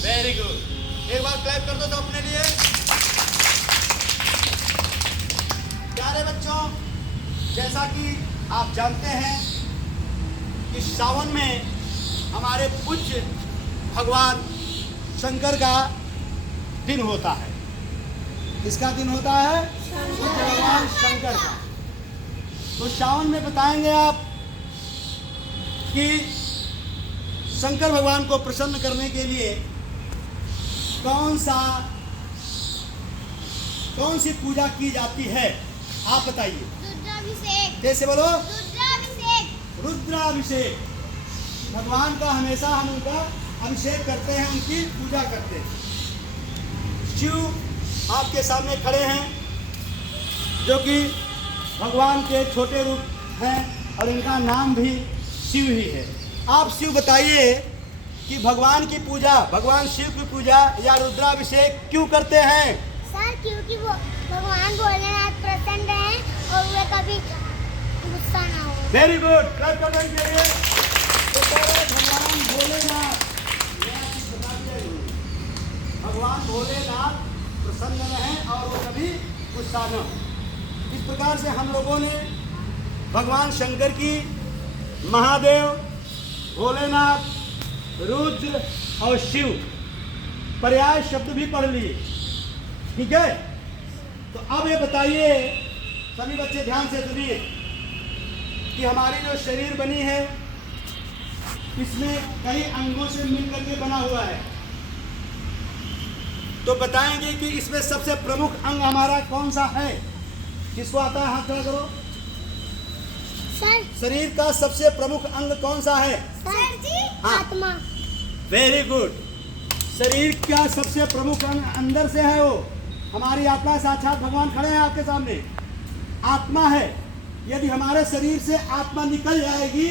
Very good. एक बार clap कर दो तो अपने लिए। प्यारे बच्चों, जैसा कि आप जानते हैं कि सावन में हमारे पूज्य भगवान शंकर का दिन होता है। किसका दिन होता है? भगवान शंकर का। तो सावन में बताएंगे आप कि शंकर भगवान को प्रसन्न करने के लिए कौन सी पूजा की जाती है, आप बताइए। रुद्राभिषेक। कैसे बोलो? रुद्राभिषेक। रुद्राभिषेक। भगवान का हमेशा हम उनका अभिषेक करते हैं, उनकी पूजा करते हैं। शिव आपके सामने खड़े हैं, जो कि भगवान के छोटे रूप हैं और इनका नाम भी शिव ही है। आप शिव बताइए कि भगवान की पूजा, भगवान शिव की पूजा या रुद्राभिषेक क्यों करते हैं? सर, क्योंकि वो भगवान भोलेनाथ प्रसन्न रहे और वे कभी गुस्सा ना हो। वेरी गुड, क्लैप करने के लिए। तो भगवान भोलेनाथ, भगवान भोलेनाथ प्रसन्न रहें और वो कभी गुस्सा न हो। इस प्रकार से हम लोगों ने भगवान शंकर की, महादेव, भोलेनाथ, रुद्र और शिव पर्याय शब्द भी पढ़ लिए। ठीक है, तो अब ये बताइए, सभी बच्चे ध्यान से सुनिए, कि हमारी जो शरीर बनी है इसमें कई अंगों से मिलकर के बना हुआ है। तो बताएंगे कि इसमें सबसे प्रमुख अंग हमारा कौन सा है? किसको आता है? हाथ खड़ा करो। सर, शरीर का सबसे प्रमुख अंग कौन सा है? सर जी, हाँ। आत्मा। Very good. शरीर का सबसे प्रमुख अंग अंदर से है, वो हमारी आत्मा, साक्षात भगवान खड़े हैं आपके सामने, आत्मा है। यदि हमारे शरीर से आत्मा निकल जाएगी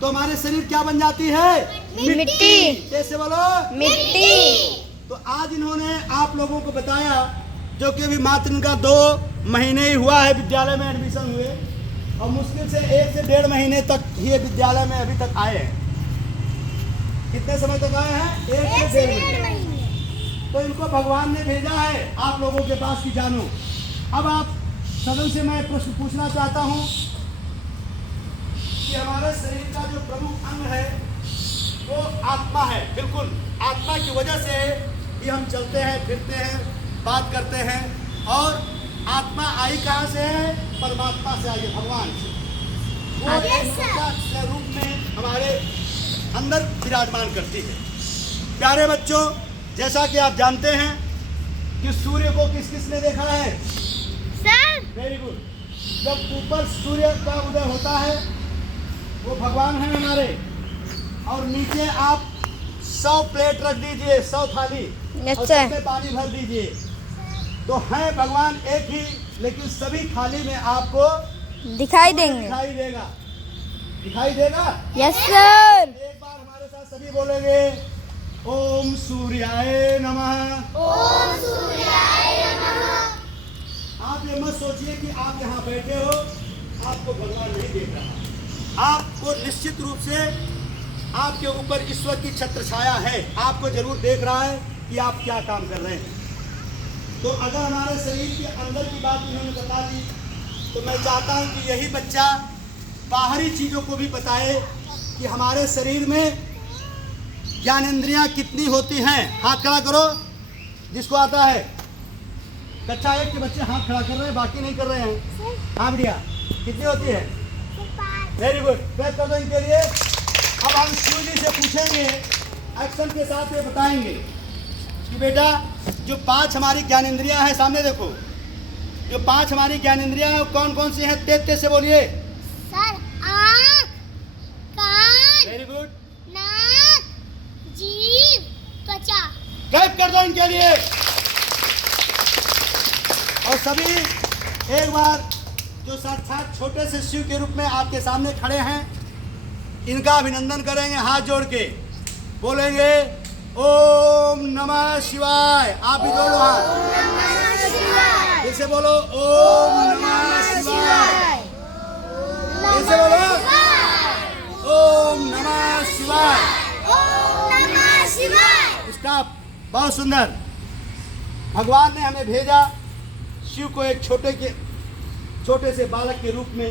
तो हमारे शरीर क्या बन जाती है? मिट्टी। कैसे बोलो? मिट्टी। तो आज इन्होंने आप लोगों को बताया, जो कि अभी मात्र इनका 2 महीने ही हुआ है विद्यालय में एडमिशन हुए, और मुश्किल से 1 से 1.5 महीने तक ये विद्यालय में अभी तक आए हैं। कितने समय तक आए हैं? 1 से 1.5 महीने। तो इनको भगवान ने भेजा है आप लोगों के पास कि जानो। अब आप सदन से मैं प्रश्न पूछना चाहता हूँ कि हमारे शरीर का जो प्रमुख अंग है वो आत्मा है। बिल्कुल, आत्मा की वजह से ही हम चलते हैं, फिरते हैं, बात करते हैं। और आत्मा आई कहाँ से है? परमात्मा से आई है, भगवान से। वो एक के रूप में हमारे अंदर विराजमान करती है। प्यारे बच्चों, जैसा कि आप जानते हैं कि सूर्य को किस किसने देखा है? Sir, very good. जब ऊपर सूर्य का उदय होता है वो भगवान है हमारे, और नीचे आप 100 प्लेट रख दीजिए, 100 थाली, और उसमें पानी भर दीजिए, तो है भगवान एक ही, लेकिन सभी थाली में आपको दिखाई देंगे। दिखाई देगा। दिखाई देगा? Yes sir. एक बार हमारे साथ सभी बोलेंगे, ओम सूर्याय नमः। ओम सूर्याय नमः। आप ये मत सोचिए कि आप यहाँ बैठे हो, आपको भगवान नहीं देख रहा। आपको निश्चित रूप से आपके ऊपर ईश्वर की छत्र छाया है, आपको जरूर देख रहा है कि आप क्या काम कर रहे हैं। तो अगर हमारे शरीर के अंदर की बात उन्होंने बता दी, तो मैं चाहता हूँ कि यही बच्चा बाहरी चीज़ों को भी बताए कि हमारे शरीर में ज्ञानेंद्रियाँ कितनी होती हैं। हाथ खड़ा करो जिसको आता है। कक्षा 1 के बच्चे हाथ खड़ा कर रहे हैं, बाकी नहीं कर रहे हैं। हाँ बढ़िया, कितनी होती है? वेरी गुड, क्लैप कर दो इनके लिए। अब हम शिव जी से पूछेंगे, एक्शन के साथ ये बताएंगे कि बेटा जो 5 हमारी ज्ञानेंद्रियां हैं, सामने देखो, जो 5 हमारी ज्ञानेंद्रियां हैं वो कौन कौन सी हैं? तेज से बोलिए। सर, आँख, कान, वेरी गुड, नाक, जीभ, त्वचा। क्लैप कर दो इनके लिए। और सभी एक बार जो साक्षात छोटे से शिव के रूप में आपके सामने खड़े हैं, इनका अभिनंदन करेंगे हाथ जोड़ के। बोलेंगे ओम नमः शिवाय। आप भी जोड़ो हाथ। जैसे बोलो ओम नमः शिवाय। जैसे बोलो ओम नमः शिवाय। ओम नमः शिवाय। स्टॉप। बहुत सुंदर। भगवान ने हमें भेजा शिव को एक छोटे से बालक के रूप में,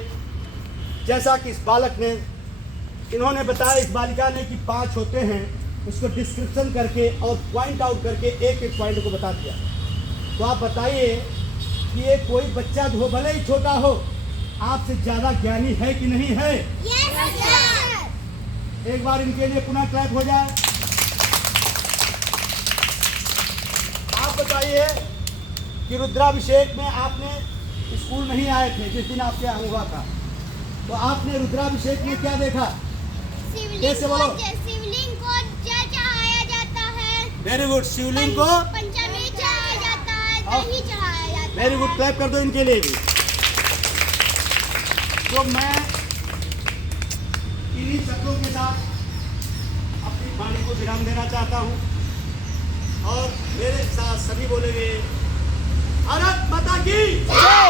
जैसा कि इस बालक ने, इन्होंने बताया इस बालिका ने कि 5 होते हैं, उसको डिस्क्रिप्शन करके और पॉइंट आउट करके एक एक पॉइंट को बता दिया। तो आप बताइए कि ये कोई बच्चा जो भले ही छोटा हो, आपसे ज़्यादा ज्ञानी है कि नहीं है? एक बार इनके लिए पुनः क्लैप हो जाए। आप बताइए कि रुद्राभिषेक में आपने स्कूल नहीं आए थे जिस दिन आपके यहाँ हुआ था, तो आपने रुद्राभिषेक में क्या देखा? कैसे बोलो? शिवलिंग को जल चढ़ाया जाता है। Very good. शिवलिंग को पंचामृत चढ़ाया जाता है, दही चढ़ाया जाता है। वेरी गुड, क्लैप कर दो इनके लिए भी। तो मैं इन्हीं शब्दों के साथ अपनी वाणी को विराम देना चाहता हूँ और मेरे साथ सभी बोलेंगे भारत माता की जय।